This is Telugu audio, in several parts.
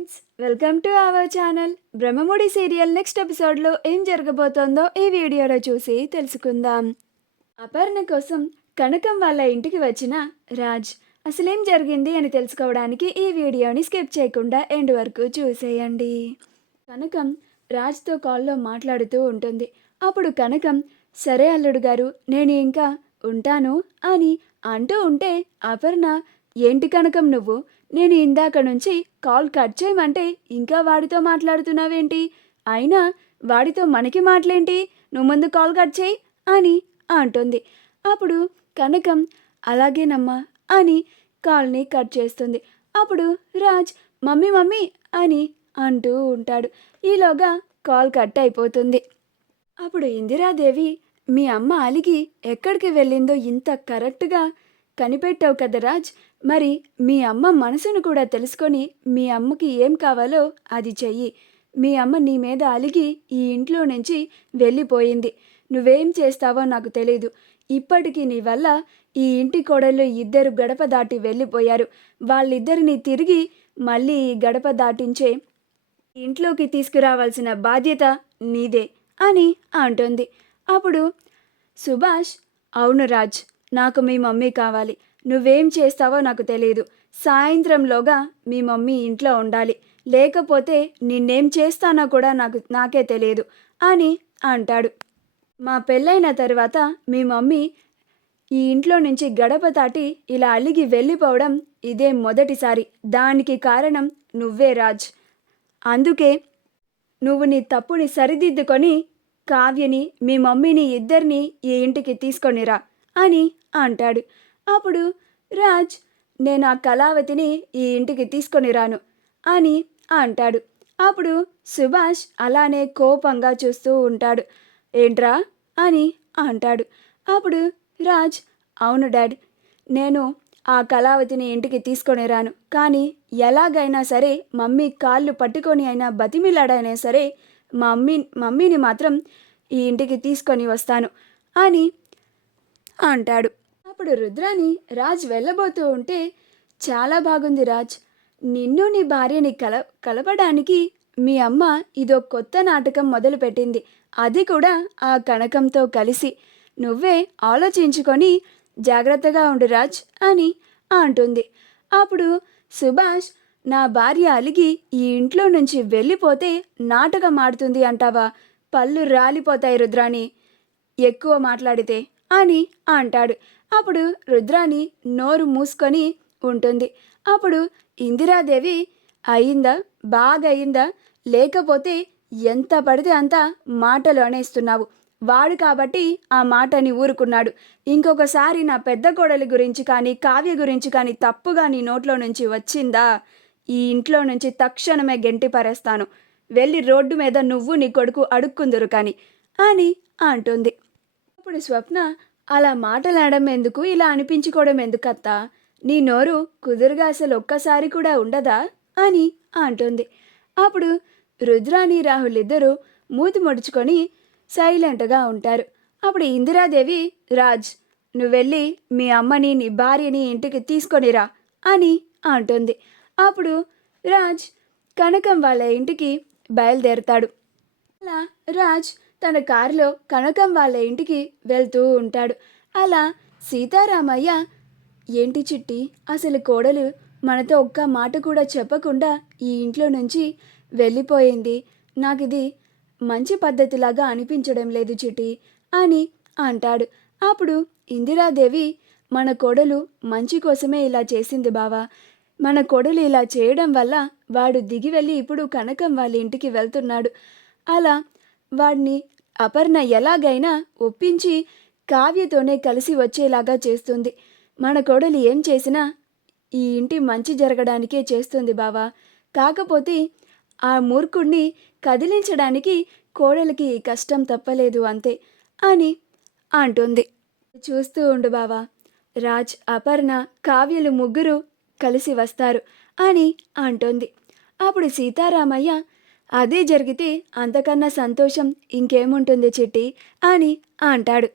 Friends, welcome to our channel. Brahmamudi serial next ఎపిసోడ్లో ఏం జరగబోతోందో ఈ వీడియోలో చూసి తెలుసుకుందాం. అపర్ణ కోసం కనకం వాళ్ళ ఇంటికి వచ్చిన రాజ్ అసలేం జరిగింది అని తెలుసుకోవడానికి ఈ వీడియోని స్కిప్ చేయకుండా ఎండ్ వరకు చూసేయండి. కనకం రాజ్తో కాల్లో మాట్లాడుతూ ఉంటుంది. అప్పుడు కనకం, సరే అల్లుడు గారు, నేను ఇంకా ఉంటాను అని అంటూ ఉంటే అపర్ణ, ఏంటి కనకం నువ్వు, నేను ఇందాక నుంచి కాల్ కట్ చేయమంటే ఇంకా వాడితో మాట్లాడుతున్నావేంటి, అయినా వాడితో మనకి మాటలేంటి, నువ్వు ముందు కాల్ కట్ చేయి అని అంటుంది. అప్పుడు కనకం అలాగేనమ్మా అని కాల్ని కట్ చేస్తుంది. అప్పుడు రాజ్ మమ్మీ మమ్మీ అని అంటూ ఉంటాడు. ఈలోగా కాల్ కట్ అయిపోతుంది. అప్పుడు ఇందిరాదేవి, మీ అమ్మ అలిగి ఎక్కడికి వెళ్ళిందో ఇంత కరెక్ట్గా కనిపెట్టావు కదా రాజ్, మరి మీ అమ్మ మనసును కూడా తెలుసుకొని మీ అమ్మకి ఏం కావాలో అది చెయ్యి. మీ అమ్మ నీ మీద అలిగి ఈ ఇంట్లో నుంచి వెళ్ళిపోయింది. నువ్వేం చేస్తావో నాకు తెలీదు. ఇప్పటికీ నీ వల్ల ఈ ఇంటి కోడళ్ళు ఇద్దరు గడప దాటి వెళ్ళిపోయారు. వాళ్ళిద్దరిని తిరిగి మళ్ళీ ఈ గడప దాటించే ఇంట్లోకి తీసుకురావాల్సిన బాధ్యత నీదే అని అంటుంది. అప్పుడు సుభాష్, అవును రాజ్, నాకు మీ మమ్మీ కావాలి. నువ్వేం చేస్తావో నాకు తెలియదు. సాయంత్రంలోగా మీ మమ్మీ ఇంట్లో ఉండాలి, లేకపోతే నిన్నేం చేస్తానో కూడా నాకే తెలియదు అని అంటాడు. మా పెళ్ళైన తర్వాత మీ మమ్మీ ఈ ఇంట్లో నుంచి గడప దాటి ఇలా అలిగి వెళ్ళిపోవడం ఇదే మొదటిసారి. దానికి కారణం నువ్వే రాజ్. అందుకే నువ్వు నీ తప్పుని సరిదిద్దుకొని కావ్యని, మీ మమ్మీని ఇద్దరిని ఈ ఇంటికి తీసుకొనిరా అని అంటాడు. అప్పుడు రాజ్, నేను ఆ కళావతిని ఈ ఇంటికి తీసుకొని రాను అని అంటాడు. అప్పుడు సుభాష్ అలానే కోపంగా చూస్తూ ఉంటాడు. ఏంట్రా అని అంటాడు. అప్పుడు రాజ్, అవును డాడ్, నేను ఆ కళావతిని ఇంటికి తీసుకొని రాను, కానీ ఎలాగైనా సరే మమ్మీ కాళ్ళు పట్టుకొని అయినా బతిమిలాడైనా సరే మమ్మీని మాత్రం ఈ ఇంటికి తీసుకొని వస్తాను అని అంటాడు. అప్పుడు రుద్రాని రాజ్ వెళ్ళబోతూ ఉంటే, చాలా బాగుంది రాజ్, నిన్ను నీ భార్యని కలపడానికి మీ అమ్మ ఇదో కొత్త నాటకం మొదలుపెట్టింది, అది కూడా ఆ కనకంతో కలిసి. నువ్వే ఆలోచించుకొని జాగ్రత్తగా ఉండు రాజ్ అని అంటుంది. అప్పుడు సుభాష్, నా భార్య అలిగి ఈ ఇంట్లో నుంచి వెళ్ళిపోతే నాటకం ఆడుతుంది అంటావా? పళ్ళు రాలిపోతాయి రుద్రాని ఎక్కువ మాట్లాడితే అని అంటాడు. అప్పుడు రుద్రాని నోరు మూసుకొని ఉంటుంది. అప్పుడు ఇందిరాదేవి, అయిందా, బాగా అయిందా, లేకపోతే ఎంత పడితే అంత మాటలు అనేస్తున్నావు. వాడు కాబట్టి ఆ మాటని ఊరుకున్నాడు. ఇంకొకసారి నా పెద్ద కోడలి గురించి కానీ కావ్య గురించి కానీ తప్పుగా నీ నోట్లో నుంచి వచ్చిందా, ఈ ఇంట్లో నుంచి తక్షణమే గెంటి పారేస్తాను. వెళ్ళి రోడ్డు మీద నువ్వు నీ కొడుకు అడుక్కుందురు కానీ అని అంటుంది. అప్పుడు స్వప్న, అలా మాటలాడడం ఎందుకు, ఇలా అనిపించుకోవడం ఎందుకత్తా, నీ నోరు కుదురుగా అసలు ఒక్కసారి కూడా ఉండదా అని అంటుంది. అప్పుడు రుద్రాని రాహుల్ ఇద్దరూ మూతి ముడుచుకొని సైలెంట్గా ఉంటారు. అప్పుడు ఇందిరాదేవి, రాజ్, నువ్వెళ్ళి మీ అమ్మని నీ భార్యని ఇంటికి తీసుకొనిరా అని అంటుంది. అప్పుడు రాజ్ కనకం వాళ్ళ ఇంటికి బయలుదేరతాడు. అలా రాజ్ తన కారులో కనకం వాళ్ళ ఇంటికి వెళ్తూ ఉంటాడు. అలా సీతారామయ్య, ఏంటి చిట్టి, అసలు కోడలు మనతో ఒక్క మాట కూడా చెప్పకుండా ఈ ఇంట్లో నుంచి వెళ్ళిపోయింది, నాకు ఇది మంచి పద్ధతిలాగా అనిపించడం లేదు చిట్టి అని అంటాడు. అప్పుడు ఇందిరాదేవి, మన కోడలు మంచి కోసమే ఇలా చేసింది బావా, మన కోడలు ఇలా చేయడం వల్ల వాడు దిగి వెళ్ళి ఇప్పుడు కనకం వాళ్ళ ఇంటికి వెళ్తున్నాడు. అలా వాడిని అపర్ణ ఎలాగైనా ఒప్పించి కావ్యతోనే కలిసి వచ్చేలాగా చేస్తుంది. మన కోడలు ఏం చేసినా ఈ ఇంటి మంచి జరగడానికే చేస్తుంది బావా, కాకపోతే ఆ మూర్ఖుణ్ణి కదిలించడానికి కోడలికి కష్టం తప్పలేదు అంతే అని అంటుంది. చూస్తూ ఉండు బావా, రాజ్, అపర్ణ, కావ్యలు ముగ్గురు కలిసి వస్తారు అని అంటుంది. అప్పుడు సీతారామయ్య, అదే జరిగితే అంతకన్నా సంతోషం ఇంకేముంటుంది చిట్టి అని అంటాడు.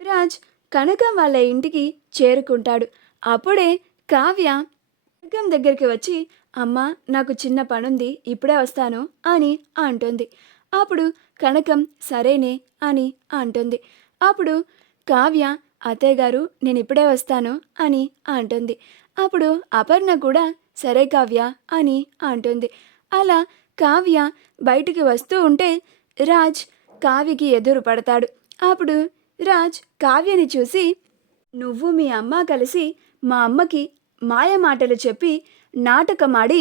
రాజ్ కనకం వాళ్ళ ఇంటికి చేరుకుంటాడు. అప్పుడే కావ్య కనకం దగ్గరికి వచ్చి, అమ్మ నాకు చిన్న పనుంది ఇప్పుడే వస్తాను అని అంటుంది. అప్పుడు కనకం సరేనే అని అంటుంది. అప్పుడు కావ్య, అత్తయ్య గారు నేను ఇప్పుడే వస్తాను అని అంటుంది. అప్పుడు అపర్ణ కూడా సరే కావ్య అని అంటుంది. అలా కావ్య బయటికి వస్తూ ఉంటే రాజ్ కావ్యకి ఎదురు పడతాడు. అప్పుడు రాజ్ కావ్యని చూసి, నువ్వు మీ అమ్మ కలిసి మా అమ్మకి మాయ మాటలు చెప్పి నాటకమాడి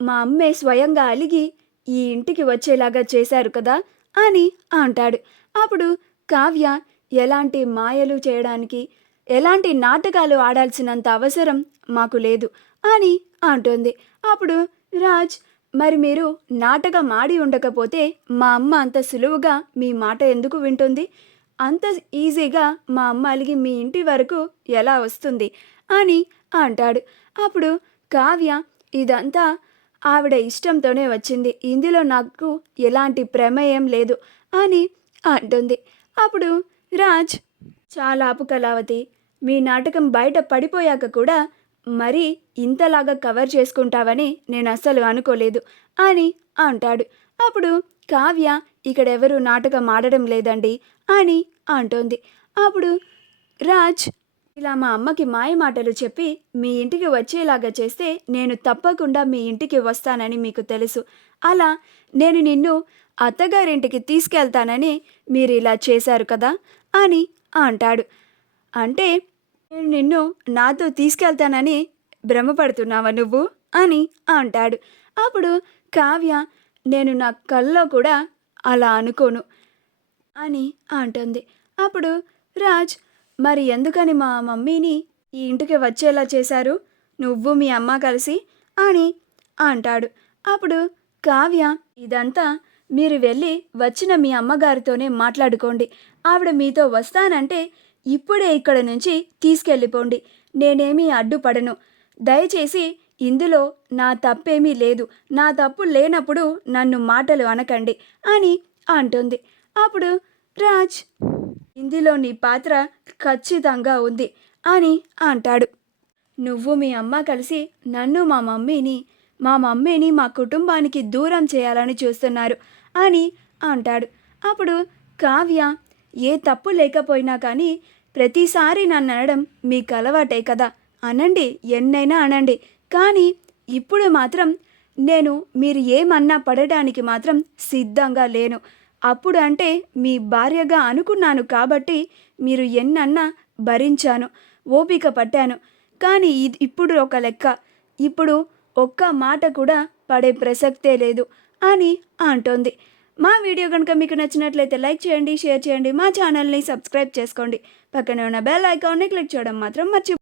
మా అమ్మే స్వయంగా అలిగి ఈ ఇంటికి వచ్చేలాగా చేశారు కదా అని అంటాడు. అప్పుడు కావ్య ఎలాంటి మాయలు చేయడానికి, ఎలాంటి నాటకాలు ఆడాల్సినంత అవసరం మాకు లేదు అని అంటుంది. అప్పుడు రాజ్, మరి మీరు నాటకం ఆడి ఉండకపోతే మా అమ్మ అంత సులువుగా మీ మాట ఎందుకు వింటుంది? అంత ఈజీగా మా అమ్మ అలిగి మీ ఇంటి వరకు ఎలా వస్తుంది అని అంటాడు. అప్పుడు కావ్య, ఇదంతా ఆవిడ ఇష్టంతోనే వచ్చింది, ఇందులో నాకు ఎలాంటి ప్రమేయం లేదు అని అంటుంది. అప్పుడు రాజ్, చాలా ఆపు కళావతి, మీ నాటకం బయట పడిపోయాక కూడా మరీ ఇంతలాగా కవర్ చేసుకుంటావని నేను అస్సలు అనుకోలేదు అని అంటాడు. అప్పుడు కావ్య, ఇక్కడెవరూ నాటకం ఆడడం లేదండి అని అంటోంది. అప్పుడు రాజ్, ఇలా మా అమ్మకి మాయ మాటలు చెప్పి మీ ఇంటికి వచ్చేలాగా చేస్తే నేను తప్పకుండా మీ ఇంటికి వస్తానని మీకు తెలుసు. అలా నేను నిన్ను అత్తగారింటికి తీసుకెళ్తానని మీరు ఇలా చేశారు కదా అని అంటాడు. అంటే నేను నిన్ను నాతో తీసుకెళ్తానని భ్రమపడుతున్నావా నువ్వు అని అంటాడు. అప్పుడు కావ్య, నేను నా కల్లో కూడా అలా అనుకోను అని అంటుంది. అప్పుడు రాజ్, మరి ఎందుకని మా మమ్మీని ఈ ఇంటికి వచ్చేలా చేశారు నువ్వు మీ అమ్మ కలిసి అని అంటాడు. అప్పుడు కావ్య, ఇదంతా మీరు వెళ్ళి వచ్చిన మీ అమ్మగారితోనే మాట్లాడుకోండి. ఆవిడ మీతో వస్తానంటే ఇప్పుడే ఇక్కడ నుంచి తీసుకెళ్ళిపోండి, నేనేమీ అడ్డుపడను. దయచేసి ఇందులో నా తప్పేమీ లేదు, నా తప్పు లేనప్పుడు నన్ను మాటలు అనకండి అని అంటుంది. అప్పుడు రాజ్, ఇందులో నీ పాత్ర ఖచ్చితంగా ఉంది అని అంటాడు. నువ్వు మీ అమ్మ కలిసి నన్ను మా మమ్మీని మా కుటుంబానికి దూరం చేయాలని చూస్తున్నారు అని అంటాడు. అప్పుడు కావ్య, ఏ తప్పు లేకపోయినా కానీ ప్రతిసారి నన్ను అనడం మీకు అలవాటే కదా, అనండి, ఎన్నైనా అనండి, కానీ ఇప్పుడు మాత్రం నేను మీరు ఏమన్నా పడడానికి మాత్రం సిద్ధంగా లేను. అప్పుడు అంటే మీ భార్యగా అనుకున్నాను కాబట్టి మీరు ఎన్నన్నా భరించాను, ఓపిక పట్టాను. కానీ ఇప్పుడు ఒక లెక్క, ఇప్పుడు ఒక్క మాట కూడా పడే ప్రసక్తే లేదు అని అంటోంది. మా వీడియో కనుక మీకు నచ్చినట్లయితే లైక్ చేయండి, షేర్ చేయండి, మా ఛానల్ని సబ్స్క్రైబ్ చేసుకోండి, పక్కనే ఉన్న బెల్ ఐకాన్ని క్లిక్ చేయడం మాత్రం మర్చిపోకండి.